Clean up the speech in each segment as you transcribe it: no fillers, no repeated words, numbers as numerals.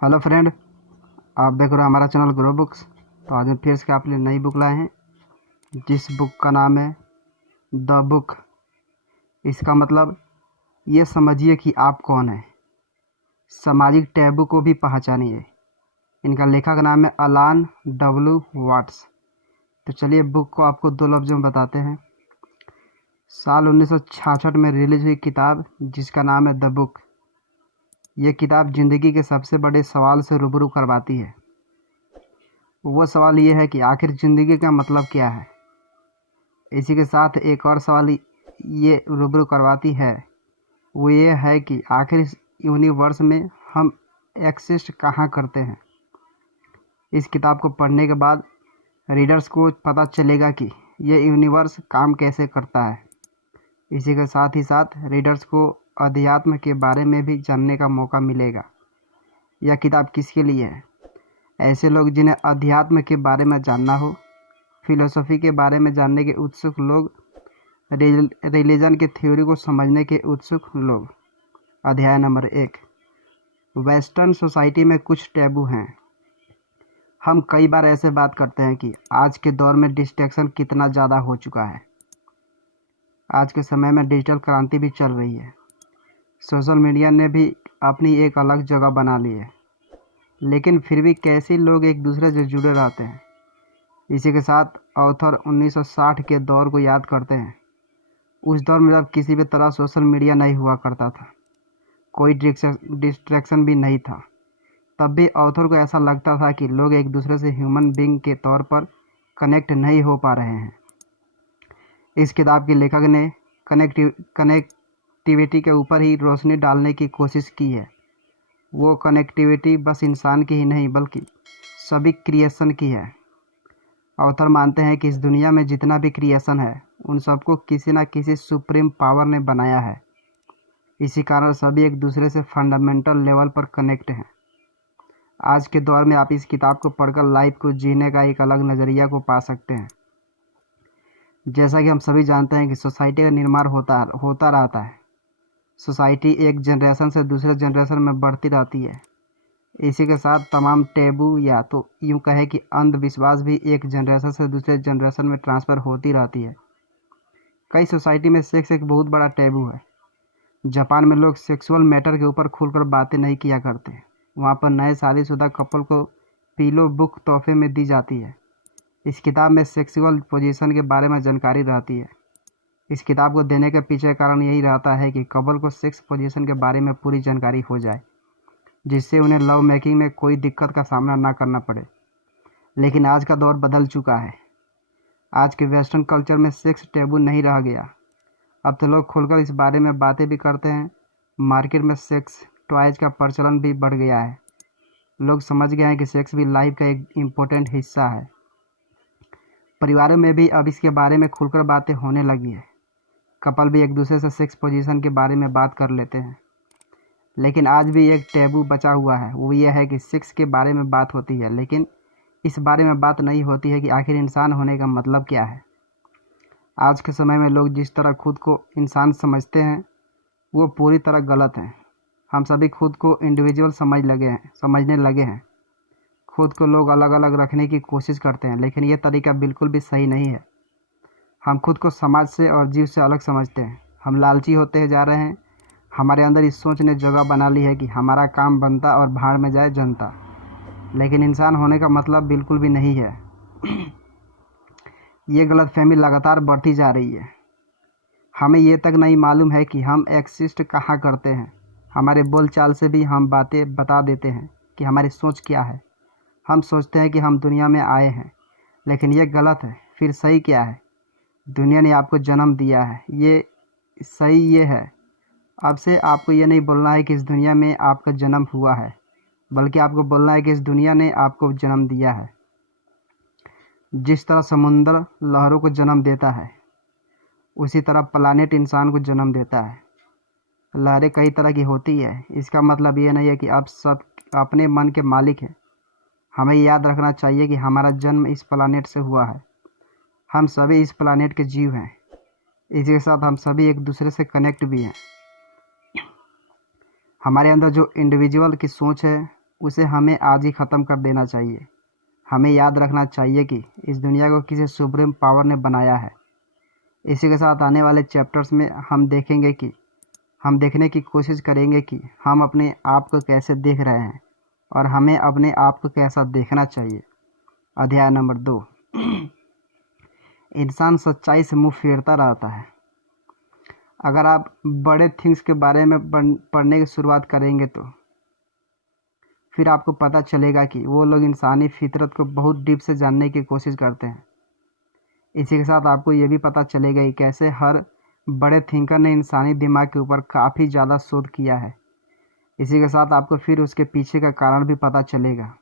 Hello friend, आप देख रहे हो हमारा चैनल ग्रो बुक्स। तो आज हम फिर से आपके लिए नई बुक लाए हैं, जिस बुक का नाम है द बुक। इसका मतलब ये समझिए कि आप कौन है, सामाजिक टैबू को भी पहचानिए। इनका लेखक का नाम है अलान डब्ल्यू वाट्स। तो चलिए बुक को आपको दो लफ्ज़ों में बताते हैं। साल 1966 में रिलीज हुई किताब जिसका नाम है द बुक। ये किताब ज़िंदगी के सबसे बड़े सवाल से रूबरू करवाती है। वो सवाल ये है कि आखिर ज़िंदगी का मतलब क्या है। इसी के साथ एक और सवाल ये रूबरू करवाती है, वो ये है कि आखिर इस यूनिवर्स में हम एक्सिस्ट कहाँ करते हैं। इस किताब को पढ़ने के बाद रीडर्स को पता चलेगा कि ये यूनिवर्स काम कैसे करता है। इसी के साथ ही साथ रीडर्स को अध्यात्म के बारे में भी जानने का मौका मिलेगा। यह किताब किसके लिए है? ऐसे लोग जिन्हें अध्यात्म के बारे में जानना हो, फिलोसफी के बारे में जानने के उत्सुक लोग, रिलीजन के थ्योरी को समझने के उत्सुक लोग। अध्याय नंबर 1, वेस्टर्न सोसाइटी में कुछ टैबू हैं। हम कई बार ऐसे बात करते हैं कि आज के दौर में डिस्ट्रैक्शन कितना ज़्यादा हो चुका है। आज के समय में डिजिटल क्रांति भी चल रही है। सोशल मीडिया ने भी अपनी एक अलग जगह बना ली है, लेकिन फिर भी कैसे लोग एक दूसरे से जुड़े रहते हैं। इसी के साथ ऑथर 1960 के दौर को याद करते हैं। उस दौर में जब किसी भी तरह सोशल मीडिया नहीं हुआ करता था, कोई डिस्ट्रैक्शन भी नहीं था, तब भी ऑथर को ऐसा लगता था कि लोग एक दूसरे से ह्यूमन बीइंग के तौर पर कनेक्ट नहीं हो पा रहे हैं। इस किताब के लेखक ने कनेक्टिविटी के ऊपर ही रोशनी डालने की कोशिश की है। वो कनेक्टिविटी बस इंसान की ही नहीं बल्कि सभी क्रिएशन की है। ऑथर मानते हैं कि इस दुनिया में जितना भी क्रिएशन है उन सबको किसी न किसी सुप्रीम पावर ने बनाया है। इसी कारण सभी एक दूसरे से फंडामेंटल लेवल पर कनेक्ट हैं। आज के दौर में आप इस किताब को पढ़कर लाइफ को जीने का एक अलग नज़रिया को पा सकते हैं। जैसा कि हम सभी जानते हैं कि सोसाइटी का निर्माण होता रहता है। सोसाइटी एक जनरेशन से दूसरे जनरेशन में बढ़ती रहती है। इसी के साथ तमाम टैबू या तो यूँ कहे कि अंधविश्वास भी एक जनरेशन से दूसरे जनरेशन में ट्रांसफ़र होती रहती है। कई सोसाइटी में सेक्स एक बहुत बड़ा टैबू है। जापान में लोग सेक्सुअल मैटर के ऊपर खुलकर बातें नहीं किया करते। वहाँ पर नए शादीशुदा कपल को पीलो बुक तोहफे में दी जाती है। इस किताब में सेक्सुअल पोजीशन के बारे में जानकारी रहती है। इस किताब को देने के पीछे कारण यही रहता है कि कपल को सेक्स पोजीशन के बारे में पूरी जानकारी हो जाए, जिससे उन्हें लव मेकिंग में कोई दिक्कत का सामना ना करना पड़े। लेकिन आज का दौर बदल चुका है। आज के वेस्टर्न कल्चर में सेक्स टैबू नहीं रह गया। अब तो लोग खुलकर इस बारे में बातें भी करते हैं। मार्केट में सेक्स टॉयज का प्रचलन भी बढ़ गया है। लोग समझ गए हैं कि सेक्स भी लाइफ का एक इम्पोर्टेंट हिस्सा है। परिवारों में भी अब इसके बारे में खुलकर बातें होने लगी है। कपल भी एक दूसरे से सेक्स पोजीशन के बारे में बात कर लेते हैं। लेकिन आज भी एक टैबू बचा हुआ है, वो ये है कि सेक्स के बारे में बात होती है, लेकिन इस बारे में बात नहीं होती है कि आखिर इंसान होने का मतलब क्या है। आज के समय में लोग जिस तरह खुद को इंसान समझते हैं वो पूरी तरह गलत है। हम सभी खुद को इंडिविजुअल समझने लगे हैं। खुद को लोग अलग अलग रखने की कोशिश करते हैं, लेकिन ये तरीका बिल्कुल भी सही नहीं है। हम खुद को समाज से और जीव से अलग समझते हैं। हम लालची होते जा रहे हैं। हमारे अंदर इस सोच ने जगह बना ली है कि हमारा काम बनता और भाड़ में जाए जनता। लेकिन इंसान होने का मतलब बिल्कुल भी नहीं है। ये गलतफहमी लगातार बढ़ती जा रही है। हमें ये तक नहीं मालूम है कि हम एक्सिस्ट कहाँ करते हैं। हमारे बोलचाल से भी हम बातें बता देते हैं कि हमारी सोच क्या है। हम सोचते हैं कि हम दुनिया में आए हैं, लेकिन ये गलत है। फिर सही क्या है? दुनिया ने आपको जन्म दिया है, ये सही ये है। अब से आपको ये नहीं बोलना है कि इस दुनिया में आपका जन्म हुआ है, बल्कि आपको बोलना है कि इस दुनिया ने आपको जन्म दिया है। जिस तरह समुद्र लहरों को जन्म देता है, उसी तरह प्लानेट इंसान को जन्म देता है। लहरें कई तरह की होती है। इसका मतलब ये नहीं है कि आप सब अपने मन के मालिक हैं। हमें याद रखना चाहिए कि हमारा जन्म इस प्लानेट से हुआ है। हम सभी इस प्लानेट के जीव हैं। इसी के साथ हम सभी एक दूसरे से कनेक्ट भी हैं। हमारे अंदर जो इंडिविजुअल की सोच है उसे हमें आज ही ख़त्म कर देना चाहिए। हमें याद रखना चाहिए कि इस दुनिया को किसी सुप्रीम पावर ने बनाया है। इसी के साथ आने वाले चैप्टर्स में हम देखने की कोशिश करेंगे कि हम अपने आप को कैसे देख रहे हैं और हमें अपने आप को कैसा देखना चाहिए। अध्याय नंबर 2। इंसान सच्चाई से मुंह फेरता रहता है। अगर आप बड़े थिंग्स के बारे में पढ़ने की शुरुआत करेंगे तो फिर आपको पता चलेगा कि वो लोग इंसानी फितरत को बहुत डीप से जानने की कोशिश करते हैं। इसी के साथ आपको ये भी पता चलेगा कि कैसे हर बड़े थिंकर ने इंसानी दिमाग के ऊपर काफ़ी ज़्यादा शोध किया है। इसी के साथ आपको फिर उसके पीछे का कारण भी पता चलेगा।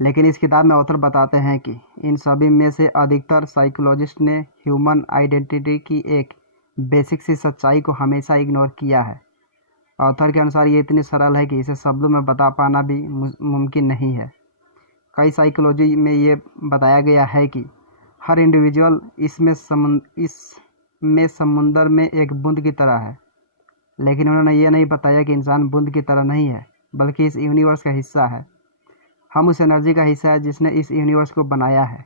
लेकिन इस किताब में ऑथर बताते हैं कि इन सभी में से अधिकतर साइकोलॉजिस्ट ने ह्यूमन आइडेंटिटी की एक बेसिक सी सच्चाई को हमेशा इग्नोर किया है। ऑथर के अनुसार ये इतनी सरल है कि इसे शब्दों में बता पाना भी मुमकिन नहीं है। कई साइकोलॉजी में ये बताया गया है कि हर इंडिविजुअल इसमें समुंदर में एक बूंद की तरह है, लेकिन उन्होंने ये नहीं बताया कि इंसान बूंद की तरह नहीं है बल्कि इस यूनिवर्स का हिस्सा है। हम उस एनर्जी का हिस्सा है जिसने इस यूनिवर्स को बनाया है,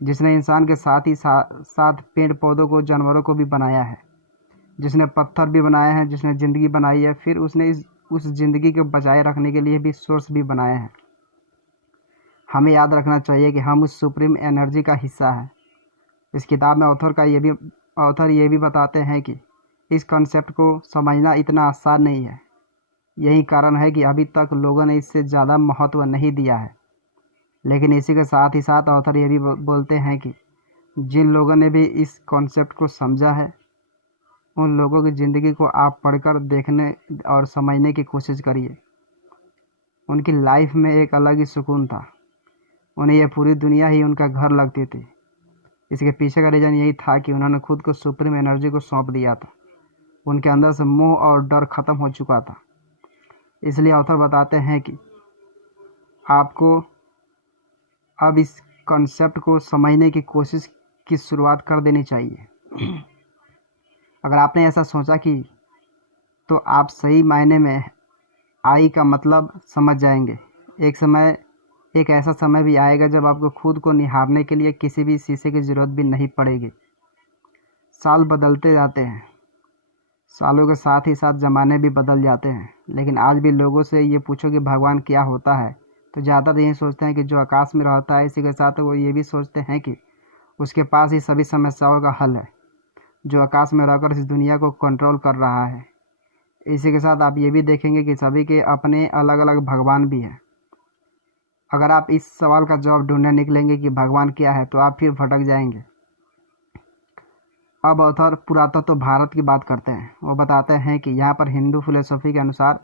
जिसने इंसान के साथ ही साथ पेड़ पौधों को, जानवरों को भी बनाया है, जिसने पत्थर भी बनाए हैं, जिसने ज़िंदगी बनाई है, फिर उसने उस ज़िंदगी को बचाए रखने के लिए भी सोर्स भी बनाए हैं। हमें याद रखना चाहिए कि हम उस सुप्रीम एनर्जी का हिस्सा हैं। इस किताब में ऑथर ये भी बताते हैं कि इस कॉन्सेप्ट को समझना इतना आसान नहीं है। यही कारण है कि अभी तक लोगों ने इससे ज़्यादा महत्व नहीं दिया है। लेकिन इसी के साथ ही साथ ऑथर ये भी बोलते हैं कि जिन लोगों ने भी इस कॉन्सेप्ट को समझा है, उन लोगों की ज़िंदगी को आप पढ़कर देखने और समझने की कोशिश करिए। उनकी लाइफ में एक अलग ही सुकून था। उन्हें यह पूरी दुनिया ही उनका घर लगती थी। इसके पीछे का रीज़न यही था कि उन्होंने खुद को सुप्रीम एनर्जी को सौंप दिया था। उनके अंदर से मोह और डर ख़त्म हो चुका था। इसलिए ऑथर बताते हैं कि आपको अब इस कॉन्सेप्ट को समझने की कोशिश की शुरुआत कर देनी चाहिए। अगर आपने ऐसा सोचा कि तो आप सही मायने में आई का मतलब समझ जाएंगे। एक ऐसा समय भी आएगा जब आपको खुद को निहारने के लिए किसी भी शीशे की ज़रूरत भी नहीं पड़ेगी। साल बदलते जाते हैं, सालों के साथ ही साथ ज़माने भी बदल जाते हैं, लेकिन आज भी लोगों से ये पूछो कि भगवान क्या होता है तो ज़्यादातर यही सोचते हैं कि जो आकाश में रहता है। इसी के साथ वो ये भी सोचते हैं कि उसके पास ही सभी समस्याओं का हल है, जो आकाश में रहकर इस दुनिया को कंट्रोल कर रहा है। इसी के साथ आप ये भी देखेंगे कि सभी के अपने अलग अलग भगवान भी हैं। अगर आप इस सवाल का जवाब ढूंढने निकलेंगे कि भगवान क्या है तो आप फिर भटक जाएंगे। अब ऑथर पुरातत्व भारत की बात करते हैं। वो बताते हैं कि यहाँ पर हिंदू फिलोसफी के अनुसार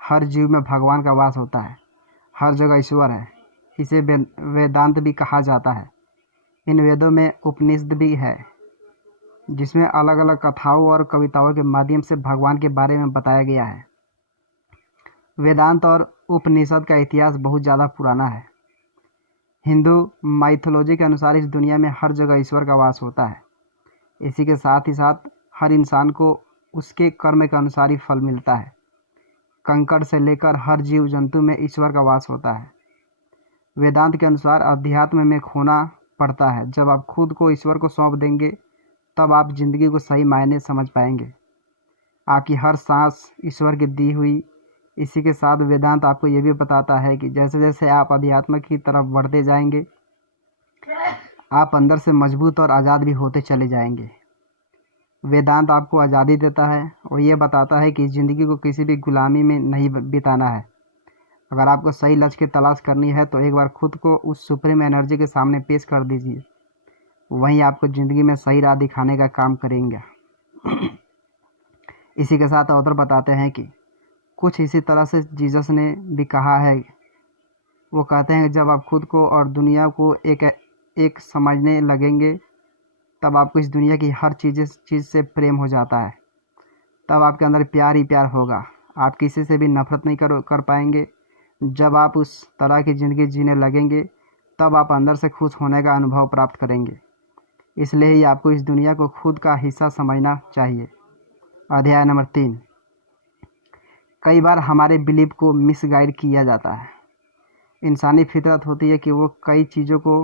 हर जीव में भगवान का वास होता है, हर जगह ईश्वर है। इसे वेदांत भी कहा जाता है। इन वेदों में उपनिषद भी है, जिसमें अलग अलग कथाओं और कविताओं के माध्यम से भगवान के बारे में बताया गया है। वेदांत और उपनिषद का इतिहास बहुत ज़्यादा पुराना है। हिंदू माइथोलॉजी के अनुसार इस दुनिया में हर जगह ईश्वर का वास होता है। इसी के साथ ही साथ हर इंसान को उसके कर्म के अनुसार ही फल मिलता है। कंकड़ से लेकर हर जीव जंतु में ईश्वर का वास होता है। वेदांत के अनुसार अध्यात्म में खोना पड़ता है। जब आप खुद को ईश्वर को सौंप देंगे तब आप जिंदगी को सही मायने समझ पाएंगे। आपकी हर सांस ईश्वर की दी हुई। इसी के साथ वेदांत आपको ये भी बताता है कि जैसे जैसे आप अध्यात्म की तरफ बढ़ते जाएंगे, आप अंदर से मजबूत और आज़ाद भी होते चले जाएंगे। वेदांत आपको आज़ादी देता है और ये बताता है कि ज़िंदगी को किसी भी गुलामी में नहीं बिताना है। अगर आपको सही लक्ष्य की तलाश करनी है तो एक बार खुद को उस सुप्रीम एनर्जी के सामने पेश कर दीजिए। वहीं आपको ज़िंदगी में सही राह दिखाने का काम करेंगे। इसी के साथ ऑथर बताते हैं कि कुछ इसी तरह से जीसस ने भी कहा है। वो कहते हैं कि जब आप खुद को और दुनिया को एक समझने लगेंगे तब आपको इस दुनिया की हर चीज़ से प्रेम हो जाता है। तब आपके अंदर प्यार ही प्यार होगा। आप किसी से भी नफरत नहीं कर पाएंगे। जब आप उस तरह की ज़िंदगी जीने लगेंगे तब आप अंदर से खुश होने का अनुभव प्राप्त करेंगे। इसलिए ही आपको इस दुनिया को खुद का हिस्सा समझना चाहिए। अध्याय नंबर 3। कई बार हमारे बिलीफ को मिसगाइड किया जाता है। इंसानी फितरत होती है कि वो कई चीज़ों को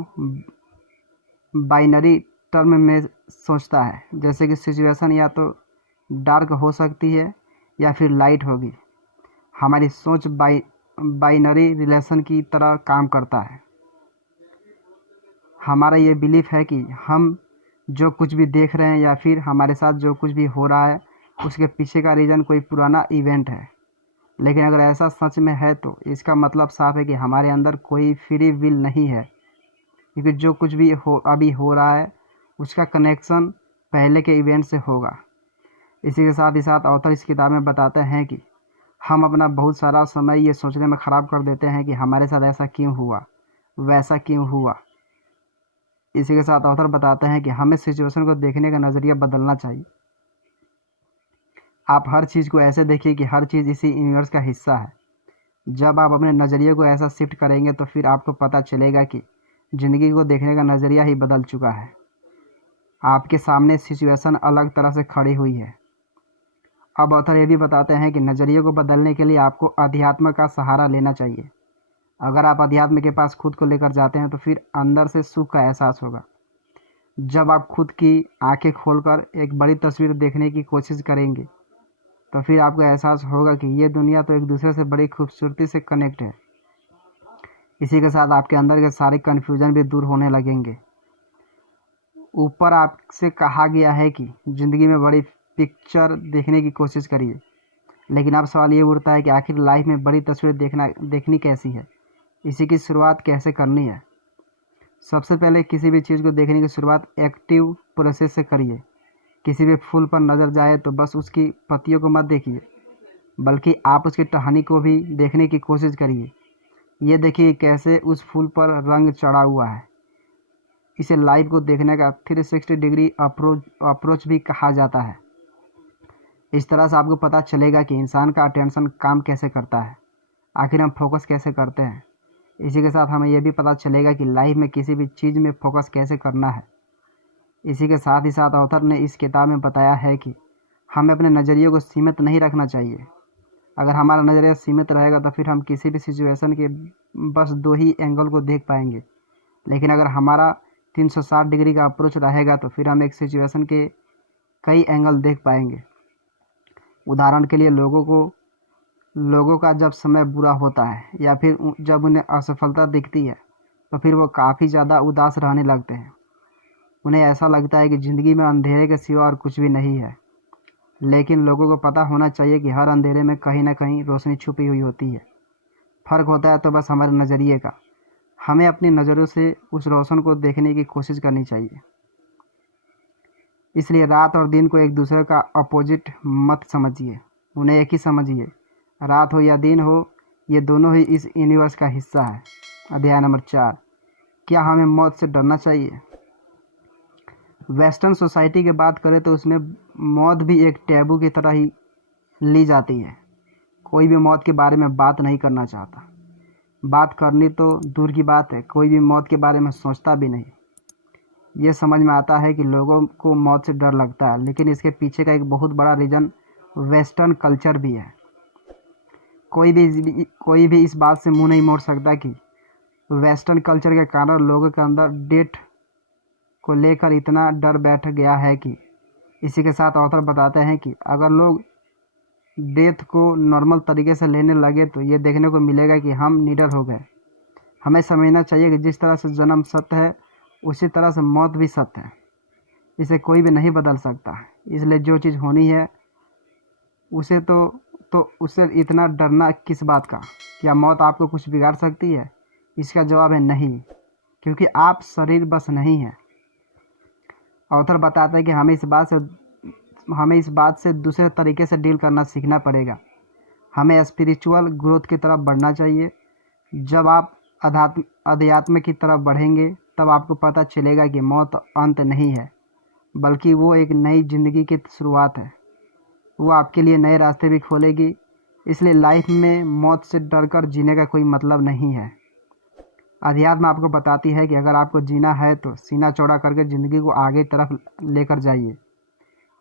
बाइनरी टर्म में सोचता है, जैसे कि सिचुएशन या तो डार्क हो सकती है या फिर लाइट होगी। हमारी सोच बाइनरी रिलेशन की तरह काम करता है। हमारा ये बिलीफ है कि हम जो कुछ भी देख रहे हैं या फिर हमारे साथ जो कुछ भी हो रहा है उसके पीछे का रीज़न कोई पुराना इवेंट है। लेकिन अगर ऐसा सच में है तो इसका मतलब साफ है कि हमारे अंदर कोई फ्री विल नहीं है, क्योंकि जो कुछ भी अभी हो रहा है उसका कनेक्शन पहले के इवेंट से होगा। इसी के साथ ही साथ ऑथर इस किताब में बताते हैं कि हम अपना बहुत सारा समय ये सोचने में ख़राब कर देते हैं कि हमारे साथ ऐसा क्यों हुआ, वैसा क्यों हुआ। इसी के साथ ऑथर बताते हैं कि हमें सिचुएशन को देखने का नज़रिया बदलना चाहिए। आप हर चीज़ को ऐसे देखिए कि हर चीज़ इसी यूनिवर्स का हिस्सा है। जब आप अपने नज़रिए को ऐसा शिफ्ट करेंगे तो फिर आपको पता चलेगा कि ज़िंदगी को देखने का नज़रिया ही बदल चुका है। आपके सामने सिचुएशन अलग तरह से खड़ी हुई है। अब ऑथर ये भी बताते हैं कि नज़रिए को बदलने के लिए आपको अध्यात्म का सहारा लेना चाहिए। अगर आप अध्यात्म के पास खुद को लेकर जाते हैं तो फिर अंदर से सुख का एहसास होगा। जब आप खुद की आंखें खोलकर एक बड़ी तस्वीर देखने की कोशिश करेंगे तो फिर आपको एहसास होगा कि ये दुनिया तो एक दूसरे से बड़ी खूबसूरती से कनेक्ट है। इसी के साथ आपके अंदर के सारे कन्फ्यूजन भी दूर होने लगेंगे। ऊपर आपसे कहा गया है कि ज़िंदगी में बड़ी पिक्चर देखने की कोशिश करिए, लेकिन अब सवाल ये उठता है कि आखिर लाइफ में बड़ी तस्वीर देखनी कैसी है, इसी की शुरुआत कैसे करनी है। सबसे पहले किसी भी चीज़ को देखने की शुरुआत एक्टिव प्रोसेस से करिए। किसी भी फूल पर नज़र जाए तो बस उसकी पत्तियों को मत देखिए, बल्कि आप उसकी टहनी को भी देखने की कोशिश करिए। ये देखिए कैसे उस फूल पर रंग चढ़ा हुआ है। इसे लाइफ को देखने का 360 डिग्री अप्रोच भी कहा जाता है। इस तरह से आपको पता चलेगा कि इंसान का अटेंशन काम कैसे करता है, आखिर हम फोकस कैसे करते हैं। इसी के साथ हमें यह भी पता चलेगा कि लाइफ में किसी भी चीज़ में फोकस कैसे करना है। इसी के साथ ही साथ ऑथर ने इस किताब में बताया है कि हमें अपने नज़रिए को सीमित नहीं रखना चाहिए। अगर हमारा नज़रिया सीमित रहेगा तो फिर हम किसी भी सिचुएशन के बस 2 ही एंगल को देख पाएंगे। लेकिन अगर हमारा 360 डिग्री का अप्रोच रहेगा तो फिर हम एक सिचुएशन के कई एंगल देख पाएंगे। उदाहरण के लिए लोगों का जब समय बुरा होता है या फिर जब उन्हें असफलता दिखती है तो फिर वो काफ़ी ज़्यादा उदास रहने लगते हैं। उन्हें ऐसा लगता है कि ज़िंदगी में अंधेरे के सिवा और कुछ भी नहीं है। लेकिन लोगों को पता होना चाहिए कि हर अंधेरे में कहीं ना कहीं रोशनी छुपी हुई होती है। फ़र्क होता है तो बस हमारे नज़रिए का। हमें अपनी नज़रों से उस रोशन को देखने की कोशिश करनी चाहिए। इसलिए रात और दिन को एक दूसरे का अपोजिट मत समझिए, उन्हें एक ही समझिए। रात हो या दिन हो, ये दोनों ही इस यूनिवर्स का हिस्सा है। अध्याय नंबर 4, क्या हमें मौत से डरना चाहिए। वेस्टर्न सोसाइटी की बात करें तो उसमें मौत भी एक टैबू की तरह ही ली जाती है। कोई भी मौत के बारे में बात नहीं करना चाहता। बात करनी तो दूर की बात है, कोई भी मौत के बारे में सोचता भी नहीं। ये समझ में आता है कि लोगों को मौत से डर लगता है, लेकिन इसके पीछे का एक बहुत बड़ा रीज़न वेस्टर्न कल्चर भी है। कोई भी इस बात से मुंह नहीं मोड़ सकता कि वेस्टर्न कल्चर के कारण लोगों के अंदर डेथ को लेकर इतना डर बैठ गया है कि इसी के साथ ऑथर बताते हैं कि अगर लोग डेथ को नॉर्मल तरीके से लेने लगे तो ये देखने को मिलेगा कि हम निडर हो गए। हमें समझना चाहिए कि जिस तरह से जन्म सत्य है उसी तरह से मौत भी सत्य है। इसे कोई भी नहीं बदल सकता। इसलिए जो चीज़ होनी है उसे तो उससे इतना डरना किस बात का। क्या मौत आपको कुछ बिगाड़ सकती है? इसका जवाब है नहीं, क्योंकि आप शरीर बस नहीं है। ऑथर बताता है कि हमें इस बात से दूसरे तरीके से डील करना सीखना पड़ेगा। हमें स्पिरिचुअल ग्रोथ की तरफ बढ़ना चाहिए। जब आप अध्यात्म की तरफ बढ़ेंगे तब आपको पता चलेगा कि मौत अंत नहीं है, बल्कि वो एक नई ज़िंदगी की शुरुआत है। वो आपके लिए नए रास्ते भी खोलेगी। इसलिए लाइफ में मौत से डरकर जीने का कोई मतलब नहीं है। अध्यात्म आपको बताती है कि अगर आपको जीना है तो सीना चौड़ा करके ज़िंदगी को आगे तरफ लेकर जाइए।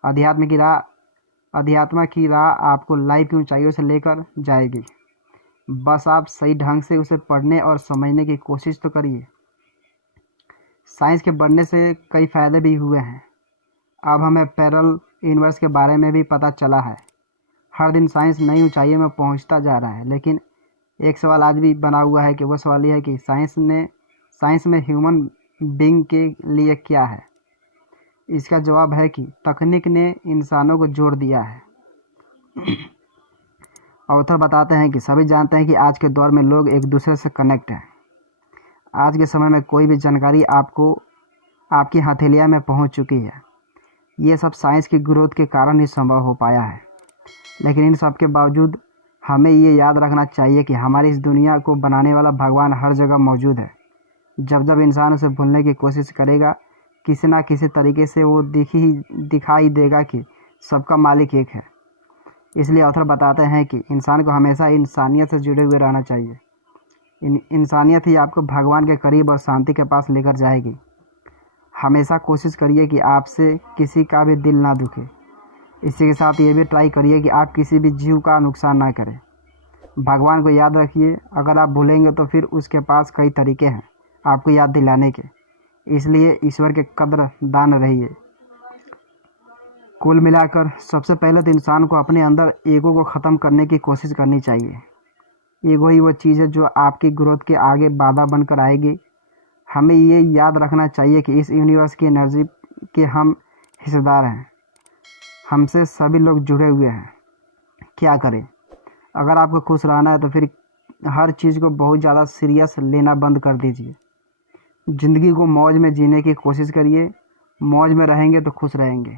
अध्यात्म की राह अध्यात्म की राह आपको लाइफ की ऊंचाइयों से लेकर जाएगी। बस आप सही ढंग से उसे पढ़ने और समझने की कोशिश तो करिए। साइंस के बढ़ने से कई फ़ायदे भी हुए हैं। अब हमें पैरेलल यूनिवर्स के बारे में भी पता चला है। हर दिन साइंस नई ऊंचाइयों में पहुंचता जा रहा है, लेकिन एक सवाल आज भी बना हुआ है कि वह सवाल ये है कि साइंस में ह्यूमन बीइंग के लिए क्या है। इसका जवाब है कि तकनीक ने इंसानों को जोड़ दिया है। ऑथर बताते हैं कि सभी जानते हैं कि आज के दौर में लोग एक दूसरे से कनेक्ट हैं। आज के समय में कोई भी जानकारी आपकी हथेलिया में पहुंच चुकी है। ये सब साइंस की ग्रोथ के कारण ही संभव हो पाया है। लेकिन इन सब के बावजूद हमें ये याद रखना चाहिए कि हमारी इस दुनिया को बनाने वाला भगवान हर जगह मौजूद है। जब जब इंसान उसे भूलने की कोशिश करेगा, किसी ना किसी तरीके से वो दिखाई देगा कि सबका मालिक एक है। इसलिए ऑथर बताते हैं कि इंसान को हमेशा इंसानियत से जुड़े हुए रहना चाहिए। इंसानियत ही आपको भगवान के करीब और शांति के पास लेकर जाएगी। हमेशा कोशिश करिए कि आपसे किसी का भी दिल ना दुखे। इसी के साथ ये भी ट्राई करिए कि आप किसी भी जीव का नुकसान ना करें। भगवान को याद रखिए। अगर आप भूलेंगे तो फिर उसके पास कई तरीके हैं आपको याद दिलाने के। इसलिए ईश्वर के कद्रदान रहिए। कुल मिलाकर सबसे पहले तो इंसान को अपने अंदर ईगो को ख़त्म करने की कोशिश करनी चाहिए। ईगो ही वो चीज़ है जो आपकी ग्रोथ के आगे बाधा बनकर आएगी। हमें ये याद रखना चाहिए कि इस यूनिवर्स की एनर्जी के हम हिस्सेदार हैं। हमसे सभी लोग जुड़े हुए हैं। क्या करें? अगर आपको खुश रहना है तो फिर हर चीज़ को बहुत ज़्यादा सीरियस लेना बंद कर दीजिए। ज़िंदगी को मौज में जीने की कोशिश करिए। मौज में रहेंगे तो खुश रहेंगे।